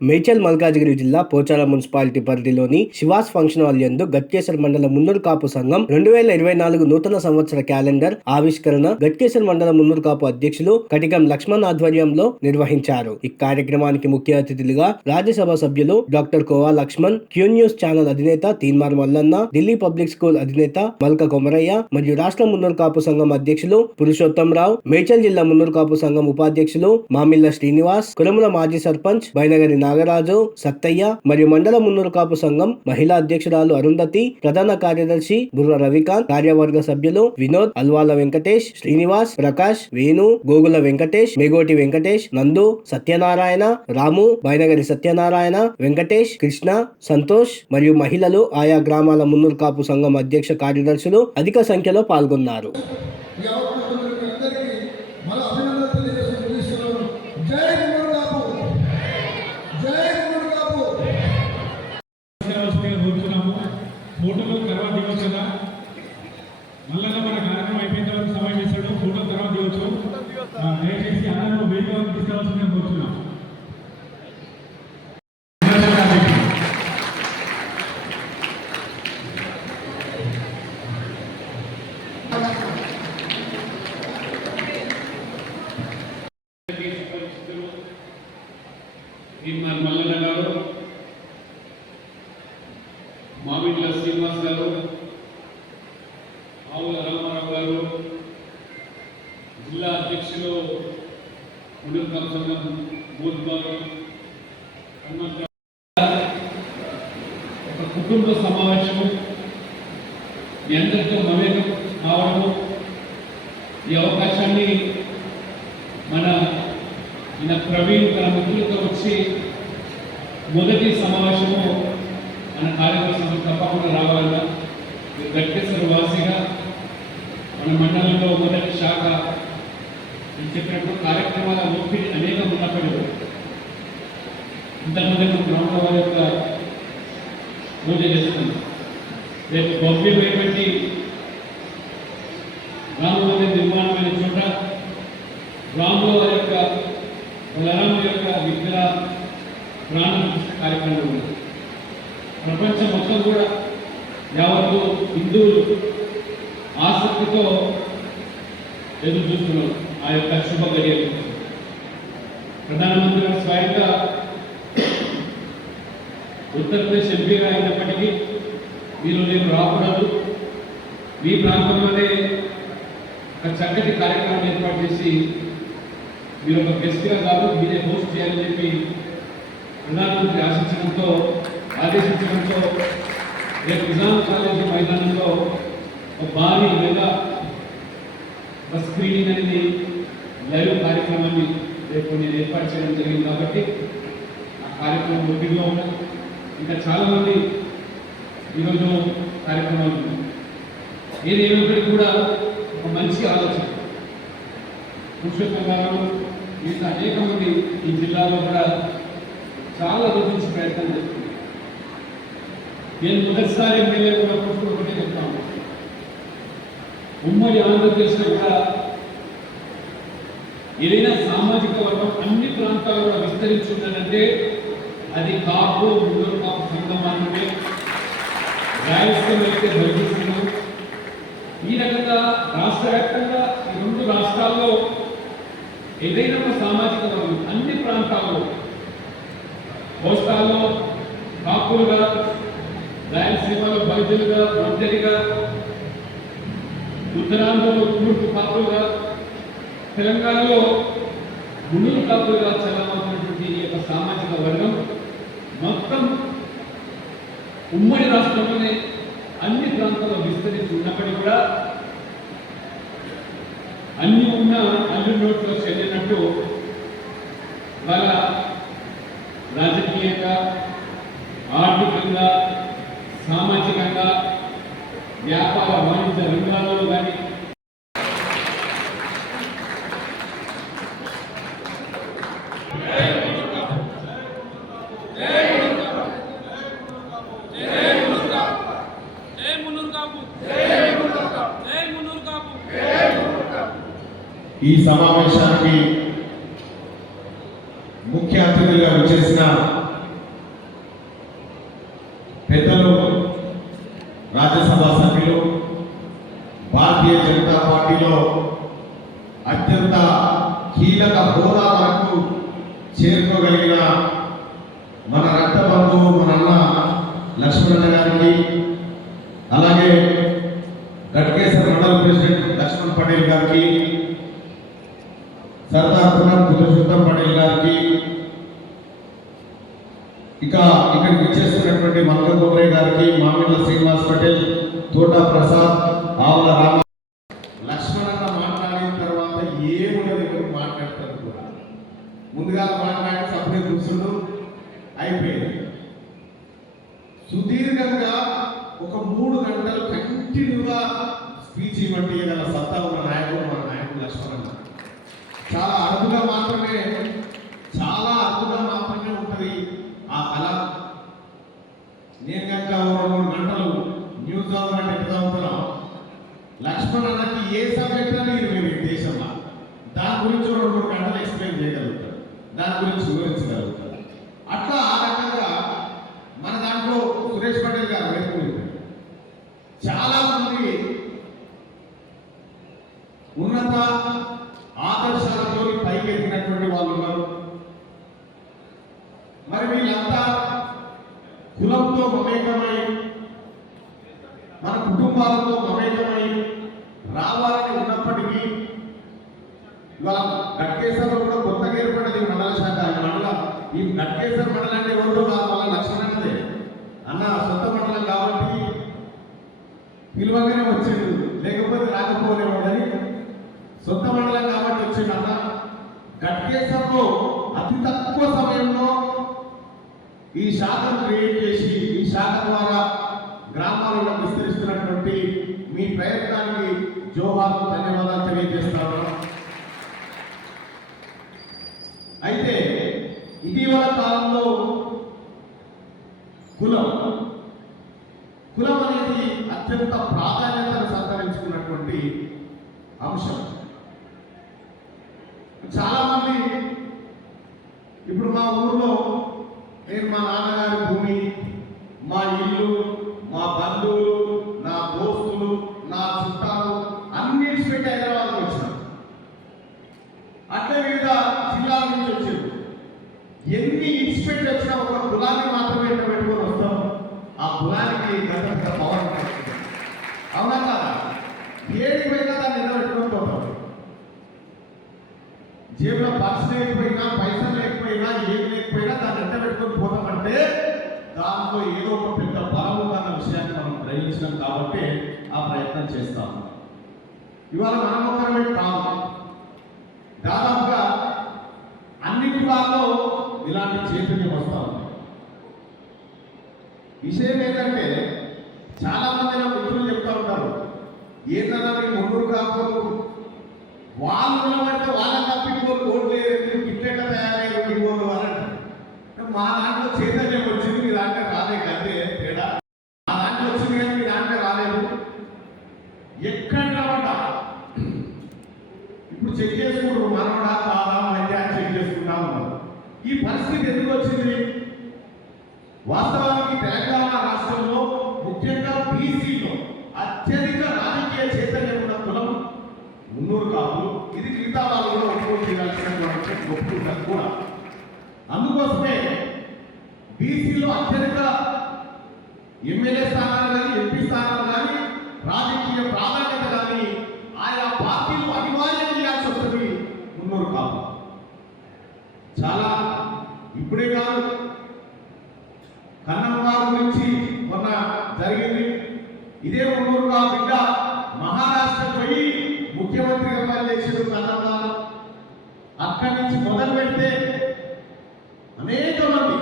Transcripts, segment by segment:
మేచల్ మల్కాజిగిరి జిల్లా పోచారం మున్సిపాలిటీ పరిధిలోని she was function hall యందు గట్కేసర్ మండల మున్నూరు కాపు సంఘం రెండు వేల ఇరవై నాలుగు నూతన సంవత్సర క్యాలెండర్ ఆవిష్కరణ గట్కేసర్ మండల మున్నూరు కాపు అధ్యక్షులు కటికం లక్ష్మణ్ ఆధ్వర్యంలో నిర్వహించారు. ఈ కార్యక్రమానికి ముఖ్య అతిథులుగా రాజ్యసభ సభ్యులు doctor Kova Laxman Q news channel అధినేత తీన్మార్ మల్లన్న ఢిల్లీ పబ్లిక్ స్కూల్ అధినేత మల్క కొమరయ్య మరియు రాష్ట్ర మున్నూరు కాపు సంఘం అధ్యక్షులు పురుషోత్తం రావు మేచల్ జిల్లా మున్నూరు కాపు సంఘం ఉపాధ్యక్షులు మామిల్ల శ్రీనివాస్ కులముల మాజీ సర్పంచ్ బైనగరి నాగరాజు సత్తయ్య మరియు మండల మున్నూరు కాపు సంఘం మహిళా అధ్యక్షురాలు అరుంధతి ప్రధాన కార్యదర్శి బుర్ర రవికాంత్ కార్యవర్గ సభ్యులు వినోద్ అల్వాల వెంకటేష్ శ్రీనివాస్ ప్రకాష్ వేణు గోగుల వెంకటేష్ మేగోటి వెంకటేష్ నందు సత్యనారాయణ రాము బైనగరి సత్యనారాయణ వెంకటేష్ కృష్ణ సంతోష్ మరియు మహిళలు ఆయా గ్రామాల మున్నూరు కాపు సంఘం అధ్యక్ష కార్యదర్శులు అధిక సంఖ్యలో పాల్గొన్నారు. జై తీర్మాన్ మల్లన్న గారు మామిళ్ళ శ్రీనివాస్ గారు ఆవుల రామారావు గారు జిల్లా అధ్యక్షులు ముడుకం సంఘం బూత్ గారు హనుమంతరావు ఒక కుటుంబ సమావేశము మీ అందరితో మమేకం కావడము ఈ అవకాశాన్ని మన ఈయన ప్రవీణ్ తన మిత్రులతో వచ్చి మొదటి సమావేశము మన కార్యక్రమం తప్పకుండా రావాలన్నా మీరు గట్టేశ్వర వాసిగా మన మండలంలో మొదటి శాఖ నేను చెప్పినప్పుడు కార్యక్రమాల ఒత్తిడి అనేకం ఉన్నప్పుడు ఇంతకుముందు గ్రౌండ్ వారి యొక్క పూజ చేస్తుంది రేపు భవ్యమైనటువంటి రామమందిర నిర్మాణమైన చోట రాముల వారి యొక్క బలరాముల యొక్క విగ్రహ ప్రాణం కార్యక్రమం ఉంది. ప్రపంచం మొత్తం కూడా ఎవరు హిందువులు ఆసక్తితో ఎదురు చూస్తున్నారు ఆ యొక్క శుభ గడియలు ప్రధానమంత్రి గారు స్వయంగా ఉత్తరప్రదేశ్ ఎంపీగా అయినప్పటికీ మీరు నేను రాకూడదు మీ ప్రాంతంలోనే ఒక చక్కటి కార్యక్రమం ఏర్పాటు చేసి మీరు ఒక గెస్ట్గా కాదు మీరే హోస్ట్ చేయాలని చెప్పి ప్రధానమంత్రి ఆశించడంతో ఆదేశించడంతో రేపు నిజాం కాలేజీ మైదానంలో ఒక భారీ మెగా బస్ స్క్రీనింగ్ అనేది లైవ్ కార్యక్రమాన్ని రేపు నేను ఏర్పాటు చేయడం జరిగింది కాబట్టి ఆ కార్యక్రమం ఒత్తిడిలో ఉన్నాం ఇంకా చాలామంది ఈరోజు కార్యక్రమాలు ఉన్నాయి. ఏది ఏమైనప్పటికీ కూడా ఒక మంచి ఆలోచన. పురుషోత్తం గారు మిగతా అనేక మంది ఈ జిల్లాలో కూడా చాలా రోజు ప్రయత్నం చేస్తుంది నేను మొదటిసారి ఎమ్మెల్యే ఉన్నప్పుడు కూడా ఒకటే చెప్తాను. ఉమ్మడి ఆంధ్రప్రదేశ్లో కూడా ఏదైనా సామాజిక వర్గం అన్ని ప్రాంతాలు కూడా విస్తరించి అది కాపు ముందు కాపు సంఘం మాత్రమే. రాయలసీమ అయితే జరిగిస్తున్నాం ఈ రకంగా రాష్ట్ర వ్యాప్తంగా ఈ రెండు రాష్ట్రాల్లో ఏదైనా ఒక సామాజిక వర్గం అన్ని ప్రాంతాల్లో కోస్తాల్లో కాపులుగా రాయలసీమలో బలిజలుగా మధ్యలిగా ఉత్తరాంధ్రలో తూర్పు కాపులుగా తెలంగాణలో మునులు కాపులుగా చల్లమవుతున్నటువంటి ఈ యొక్క సామాజిక వర్గం మొత్తం ఉమ్మడి రాష్ట్రంలోనే అన్ని ప్రాంతాల్లో విస్తరించి ఉన్నప్పటికీ కూడా అన్ని ఉన్న అల్లు నోట్లో చెల్లినట్టు వాళ్ళ రాజకీయంగా ఆర్థికంగా సామాజికంగా వ్యాపార వాణిజ్య రంగాలలో కానీ జై మున్నూరు కాపు జై మున్నూరు కాపు ఈ సమావేశానికి ముఖ్య అతిథులుగా వచ్చేసిన రాజ్యసభ సభ్యులు భారతీయ జనతా పార్టీలో అత్యంత కీలక హోదా వరకు చేరుకోగలిగిన మన రక్త బంధువు మన అన్న లక్ష్మణ గారికి అలాగే గట్కేశ్వర మండల ప్రెసిడెంట్ లక్ష్మణ్ పటేల్ గారికి సర్దార్ పురం పురుషోత్తం పటేల్ గారికి ఇక ఇక్కడికి ఇచ్చేస్తున్నటువంటి మంగళ గోరే గారికి మామిళ్ళ శ్రీనివాస్ పటేల్ తోట ప్రసాద్ ఆవుల రామ లక్ష్మణన్న మాట్లాడిన తర్వాత ఏమున్నది ఎవరు మాట్లాడతారు కూడా ముందుగా మాట్లాడి సభ్యులు కూర్చుండు అయిపోయింది సుదీర్ఘంగా ఒక మూడు గంటలు కంటిన్యూగా గల సత్తా ఉన్న నాయకుడు మన నాయకుడు లక్ష్మణ్ చాలా అరుదుగా మాత్రమే చాలా అరుదుగా మాత్రమే ఉంటది ఆ కళ. నేను కనుక ఒక మూడు గంటలు న్యూస్ చదవాలంటే ఎట్లా చదువుతున్నాం? లక్ష్మణ్ అన్నకి ఏ సబ్జెక్ట్ అని మీరు దేశంలో. దాని గురించి రెండు మూడు గంటలు ఎక్స్ప్లెయిన్ చేయగలుగుతారు దాని గురించి వివరించగలుగుతారు అట్లా ఆ రకంగా మన దాంట్లో సురేష్ పటేల్ గారు చాలా మంది ఉన్నత ఆదర్శాలతో పైకెత్తినటువంటి వాళ్ళు ఉన్నారు మరి వీళ్ళంతా కులంతో మమేకమై మన కుటుంబాలతో మమేకమై రావాలని ఉన్నప్పటికీ ఇవాళ గట్కేశ్వరంలో కూడా కొత్తగా ఏర్పడింది మండల శాఖ. మండలం మండల ఈ గట్కేశ్వర మండలం అంటే ఎవరు కాదు వాళ్ళ లక్ష్మణ అన్న సొంత మండలం కాబట్టి పిలువగానే వచ్చింది లేకపోతే రాకపోలేవాడని సొంత మండలం కాబట్టి వచ్చిండు అన్న. గట్కేశ్వరంలో అతి తక్కువ సమయంలో ఈ శాఖను క్రియేట్ చేసి ఈ శాఖ ద్వారా గ్రామాలలో విస్తరిస్తున్నటువంటి మీ ప్రయత్నానికి జోహార్లు ధన్యవాదాలు తెలియజేస్తాను. అయితే ఇటీవల కాలంలో కులం కులం అనేది అత్యంత ప్రాధాన్యతను సంతరించుకున్నటువంటి అంశం చాలా మంది ఇప్పుడు మా ఊర్లో నేను మా నాన్నగారి భూమి మా ఇల్లు మా బంధువులు నా దోస్తులు నా చుట్టాలు అన్ని విడిచిపెట్టి హైదరాబాద్కి వచ్చాను అట్లే వివిధ జిల్లాల నుంచి వచ్చారు ఎన్ని ఇన్స్పెక్ట్ వచ్చినా ఒక కులాన్ని మాత్రమే ఎట్లా పెట్టుకొని వస్తాం ఆ కులానికి గతంత పవర్ ఉంటుంది. అవునా కాదా ఏది పోయినా దాన్ని ఎట్లా పెట్టుకొని పోతాం జేబులో పర్స్ లేకపోయినా పైసలు లేకపోయినా ఏం లేకపోయినా దాన్ని ఎట్ట పెట్టుకొని పోతామంటే దాంట్లో ఏదో ఒక పెద్ద బలం ఉందన్న విషయాన్ని మనం గ్రహించినాం కాబట్టి ఆ ప్రయత్నం చేస్తాం. ఇవాళ మనం ప్రాబ్లం దాదాపుగా అన్ని కులాల్లో ఇలాంటి చైతన్యం వస్తూ ఉంది. విషయం ఏంటంటే చాలా మంది నా మిత్రులు చెప్తా ఉంటారు ఏంటన్నా మీ ముగ్గురు కాకపోతే వాళ్ళు నిలబడితే వాళ్ళ తప్పిపోరు ఓట్లు మీరు ఇట్లెట్లా తయారయ్యారు మీ ఓట్లు అని మా దాంట్లో చైతన్యం వచ్చింది మీ దాంట్లో రాలే కదే తేడా మా దాంట్లో వచ్చింది కానీ మీ దాంట్లో రాలేదు ఎక్కడ నిలబడ్డా ఇప్పుడు చెక్ చేసుకుంటారు మరవడా కాదా అయితే అని చెక్ చేసుకుంటా ఉన్నారు ఈ పరిస్థితి ఎందుకు వచ్చింది? వాస్తవానికి తెలంగాణ రాష్ట్రంలో ముఖ్యంగా బీసీలో అత్యధిక రాజకీయ చైతన్యం ఉన్న కులం మున్నూరు కాదు ఇది మిగతా వాళ్ళు కూడా ఒప్పుకొని చేయాల్సినటువంటి ఒప్పుకుంటారు కూడా. అందుకోసమే బీసీలో అత్యధిక ఎమ్మెల్యే స్థానాలు కానీ ఎంపీ స్థానాలు కానీ రాజకీయ ప్రాధాన్యత కానీ ఆయా పార్టీలు అనివార్యం చేయాల్సి వస్తుంది మున్నూరు కాపు చాలా ఇప్పుడే కాదు. కన్నమ్మ గురించి మొన్న జరిగింది. ఇదే ఊరు కాపు బిడ్డ మహారాష్ట్ర పోయి ముఖ్యమంత్రిగా చేసిన కన్నమ్మ అక్కడి నుంచి మొదలు పెడితే అనేక మంది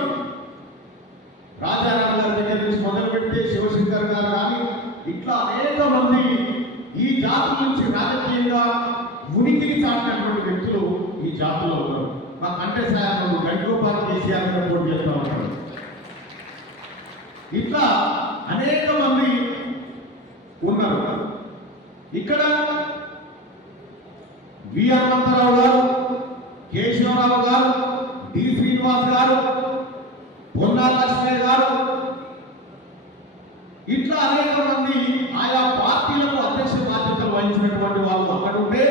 రాజారాం గారి దగ్గర నుంచి మొదలు పెడితే శివశంకర్ గారు కానీ ఇట్లా అనేక మంది ఈ జాతి నుంచి రాజకీయంగా ఉనికిని చాటినటువంటి వ్యక్తులు ఈ జాతిలో మా కంటే సాయం గంగోపాల్ కేసీఆర్ గారు పోటీ చేస్తా ఉంటారు. ఇట్లా అనేక మంది ఉన్నారు. ఇక్కడ వి హనుమంతరావు గారు కేశవరావు గారు డి శ్రీనివాస్ గారు పొన్నా లక్ష్మయ్య గారు ఇట్లా అనేక మంది ఆయా పార్టీలకు అధ్యక్ష బాధ్యతలు వహించినటువంటి వాళ్ళు అక్కడ ఉంటే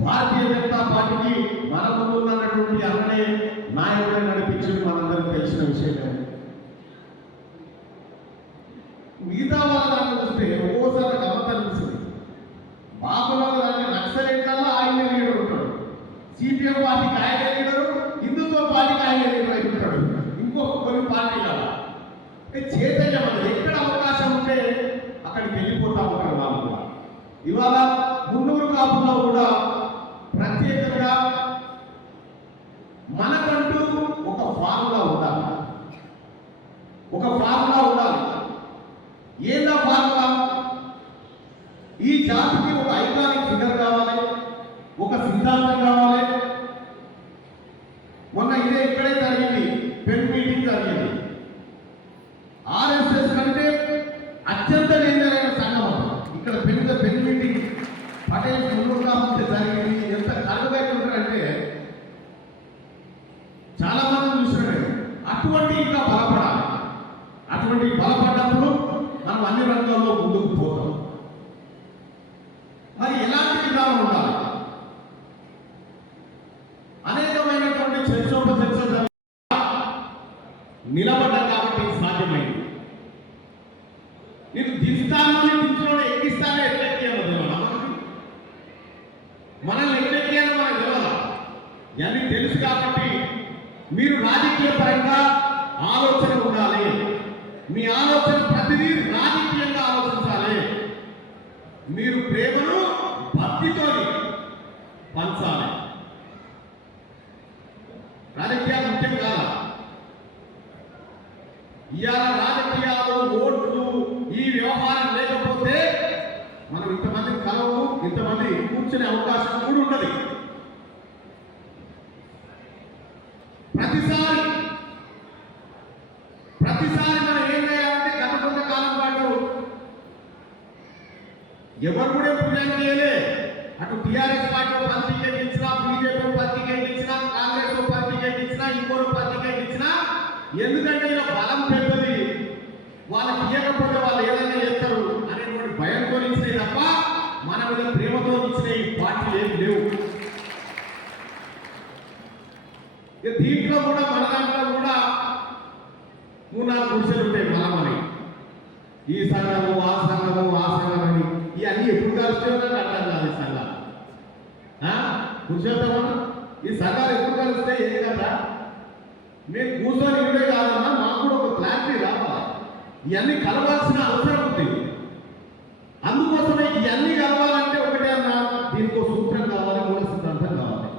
భారతీయ జనతా పార్టీకి మన ముందు ఉన్నటువంటి అన్ననే నాయకుడే నడిపించింది మనందరికీ తెలిసిన విషయమే మిగతా వాళ్ళ దాన్ని చూస్తే ఒక్కోసారి గమతం అనిపిస్తుంది బాబురావు దాన్ని నక్సలైట్లలో ఆయన లీడర్ ఉంటాడు. సిపిఎం పార్టీకి ఆయన లీడరు హిందుత్వ పార్టీకి ఆయన లీడర్ అయి ఉంటాడు. ఇంకొక కొన్ని పార్టీలలో అంటే చైతన్యం అది ఎక్కడ అవకాశం ఉంటే అక్కడికి వెళ్ళిపోతా ఉంటారు వాళ్ళు ఇవాళ మున్నూరు కాపులో కూడా ప్రత్యేకంగా మనకంటూ ఒక ఫార్ములా ఉండాలి ఒక ఫార్ములా ఉండాలి ఏందా ఫార్ములా ఈ జాతికి ఒక ఐకానిక్ ఫిగర్ కావాలి ఒక సిద్ధాంతం కావాలి. మొన్న ఇదే ఇక్కడే జరిగింది పెన్ మీటింగ్ జరిగింది ఆర్ఎస్ఎస్ కంటే అత్యంత డేంజరైన సంఘం అది. ఇక్కడ పెద్ద పెన్ మీటింగ్ పటేల్ ముందుగా ముందు జరిగింది ఎంత కలువై ఉంటారంటే చాలా మంది చూస్తున్నాడు అటువంటి ఇంకా బలపడాలి అటువంటి బలపడ్డప్పుడు మనం అన్ని రంగాల్లో ముందుకు పోతాం మరి ఎలాంటి విధానం ఉండాలి అనేకమైనటువంటి చర్చోపచర్చలు జరిగి నిలబడ్డం కాబట్టి ఇది సాధ్యమైంది ఇస్తామని దిస్తాను అని ఎట్లెక్కియాలో తెలియదా మనల్ని ఎట్లెక్కియాలో మనకు తెలియదా ఇవన్నీ తెలుసు కాబట్టి మీరు రాజకీయ పరంగా ఆలోచన ఉండాలి. మీ ఆలోచన ప్రతిదీ రాజకీయంగా ఆలోచించాలి. మీరు ప్రేమను భక్తితో పంచాలి. రాజకీయాలు ముఖ్యం కాదా? ఇవాళ రాజకీయాలు ఓటు ఈ వ్యవహారం లేకపోతే మనం ఇంతమంది కలవు ఇంతమంది కూర్చునే అవకాశం కూడా ఉండదు. ప్రతిసారి ప్రతిసారి మనం ఏం చేయాలంటే గత కొంతకాలం పాటు ఎవరు కూడా పుణ్యం చేయలే. అటు టిఆర్ఎస్ పార్టీ పత్రిక టికెట్ ఇచ్చినా బీజేపీ పత్రిక టికెట్ ఇచ్చినా కాంగ్రెస్ పత్రిక టికెట్ ఇచ్చినా ఇంకోరు పది ఇచ్చినా ఎందుకంటే ఇలా బలం పెద్దది. వాళ్ళకి ఇవ్వకపోతే వాళ్ళు ఏదైనా చేస్తారు అనేటువంటి భయంతో ఇచ్చినాయి తప్ప మన మీద ప్రేమతో ఇచ్చిన ఈ పార్టీలు ఏమి లేవు. ఇక దీంట్లో కూడా మన దాంట్లో కూడా మూడు నాలుగు గుడిసెలు ఉంటాయి మనమని ఈ సంఘము ఆ సంఘము ఆ సంఘం అని. ఇవన్నీ ఎప్పుడు కలిస్తే అర్థం కాదు ఈ సంఘాలు. కూర్చోతామా ఈ సంఘాలు ఎప్పుడు కలిస్తే ఏం కదా మేము కూర్చొని ఇవే కాదన్నా మాకు కూడా ఒక క్లారిటీ రావాలి ఇవన్నీ కలవాల్సిన అవసరం ఉంది. అందుకోసమే ఇవన్నీ కలవాలంటే ఒకటే అన్నా దీనికి సూత్రం కావాలి మూల సిద్ధాంతం కావాలి.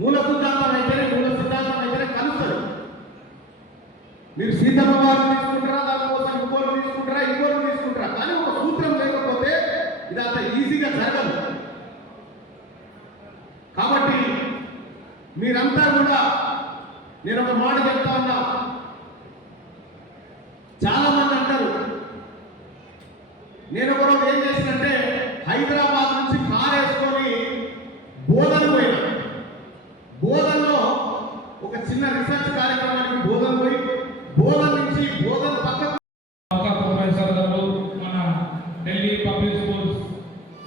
మూల సిద్ధాంతం అయితేనే మూల సిద్ధాంతం అయితేనే కలుస్తారు. మీరు సీతమ్మ వారు తీసుకుంటారా దానికోసం ఇంకోరు తీసుకుంటారా ఇంకోరు తీసుకుంటారా? కానీ ఒక సూత్రం లేకపోతే ఇది అంత ఈజీగా జరగదు. కాబట్టి మీరంతా కూడా నేను ఒక మాట చెప్తా ఉన్నా చాలా మంది అంటారు నేను ఏం చేసినంటే హైదరాబాద్ నుంచి కార్ వేసుకొని బోధన పోయినా బోధనలో ఒక చిన్న రీసెర్చ్ కార్యక్రమానికి బోధన పోయి బోధన నుంచి బోధన పక్కకు అవకాశ ప్రొఫెసర్ గారు మన ఢిల్లీ పబ్లిక్ స్కూల్స్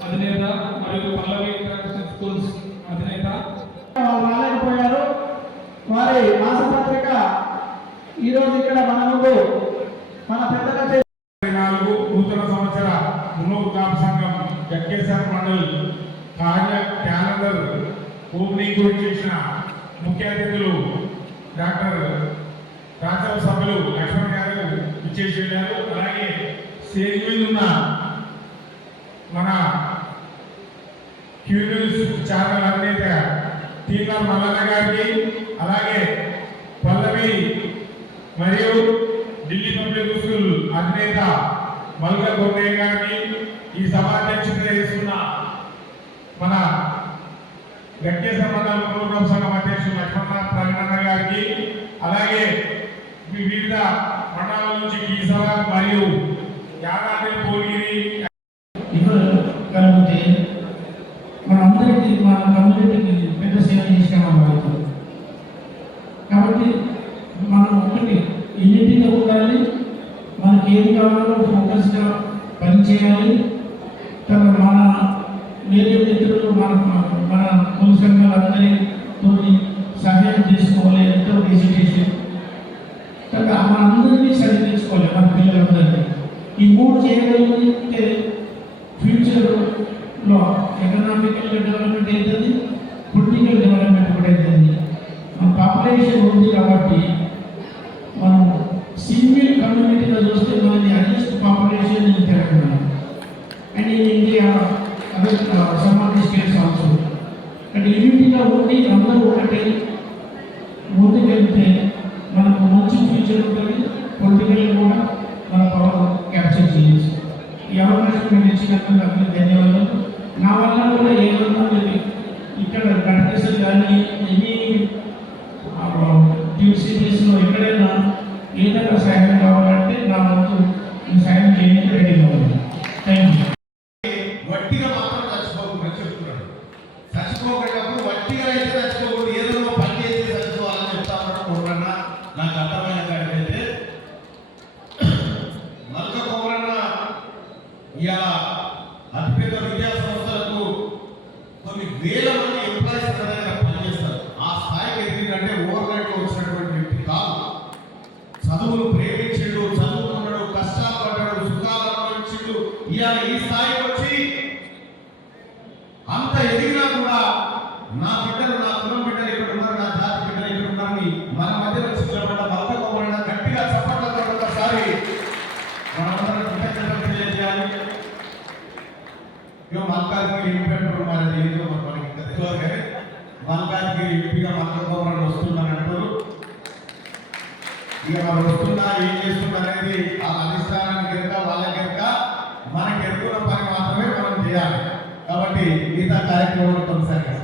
అధినేత మరియు పల్లవి ఇంటర్నేషనల్ స్కూల్స్ అధినేత వాళ్ళు రాలేకపోయారు వారి మాసపత్రిక ఈరోజు ఇక్కడ మన ముందు మన పెద్దగా చే- ఇరవై నాలుగు నూతన సంవత్సర మున్నూరు కాపు సంఘం జగ్గేశ్వర మండల్ కార్య క్యాలెండర్ ఓపెనింగ్ గురించి ఇచ్చిన ముఖ్య అతిథులు డాక్టర్ రాజ్యసభ సభ్యులు లక్ష్మణ్ గారు విచ్చేసి వెళ్ళారు. అలాగే స్టేజ్ మీద ఉన్న మన క్యూ న్యూస్ ఛానల్ అధినేత టీఆర్ మల్లన్న గారికి అలాగే పల్లవి మరియు ఢిల్లీ పబ్లిక్ స్కూల్ అధినేత మల్క గొర్రె గారిని ఈ సభాధ్యక్షత చేస్తున్న మన గట్టేశ్వర మండల ప్రోగ్రాం సంఘం అధ్యక్షులు లక్ష్మణ ప్రకటన గారికి అలాగే వివిధ మండలాల నుంచి కీసర మరియు యాదాద్రి భువనగిరి ఇవ్వగలిగితే మనందరికీ మన కమ్యూనిటీకి పెద్ద సేవ చేసిన వాళ్ళు కాబట్టి మనం ఒకటి ఎన్నింటిలో ఉండాలి మనకి ఏం కావాలో ఫోకస్గా పనిచేయాలి. సంఘాలందరితో సహాయం చేసుకోవాలి ఎంతో డిసిటేషన్ తర్వాత మన అందరినీ సరిదించుకోవాలి మన పిల్లలందరినీ. ఈ మూడు చేయగలిగితే ఫ్యూచర్లో ఎకనామికల్ డెవలప్మెంట్ అవుతుంది పొలిటికల్ డెవలప్మెంట్ కూడా అవుతుంది మన పాపులేషన్ ఉంది కాబట్టి ఈ అవకాశం మీరు ఇచ్చినందుకు అందరికీ ధన్యవాదాలు. నా వల్ల కూడా ఏమన్నా ఇక్కడ కనిపిస్తుంది కానీ ఎనీ సిటీస్లో ఎక్కడైనా ఏదైనా సహాయం కావాలంటే నా వంతు కొన్ని వేల మంది ఎంప్లాయీస్ దగ్గర పనిచేస్తారు ఆ స్థాయికి ఎదిగిందంటే ఓవర్ నైట్ వచ్చినటువంటి వ్యక్తి కాదు చదువును ప్రేమించిండు చదువుకున్నాడు కష్టాలు పడ్డాడు సుఖాలు అనుభవించిండు ఇవాళ ఈ స్థాయికి వచ్చి అంత ఎదిగినా కూడా నా బిడ్డలు నా కులం బిడ్డలు ఇక్కడ ఉన్నారు నా జాతి బిడ్డలు ఇక్కడ ఉన్నారని మన మధ్య వచ్చి నిలబడ్డ మలకపోబడిన గట్టిగా చప్పట్లతో ఒకసారి మనమందరం కృతజ్ఞతలు తెలియజేయాలి ఇక మల్కాజ్గిరి ఎంపీ అంటారు మరి ఏదో మరి మనకి ఇంకా తెలియదు కానీ మల్కాజ్గిరి ఎంపీగా మలకపోబడి వస్తుందని అంటారు. ఇక మరి వస్తుందా ఏం చేస్తుందా అనేది ఆ అధిష్టానానికి కనుక వాళ్ళకి కనుక మనకి ఎదుగున్న పని మాత్రమే మనం చేయాలి. కాబట్టి మిగతా కార్యక్రమాలు కొనసాగాలి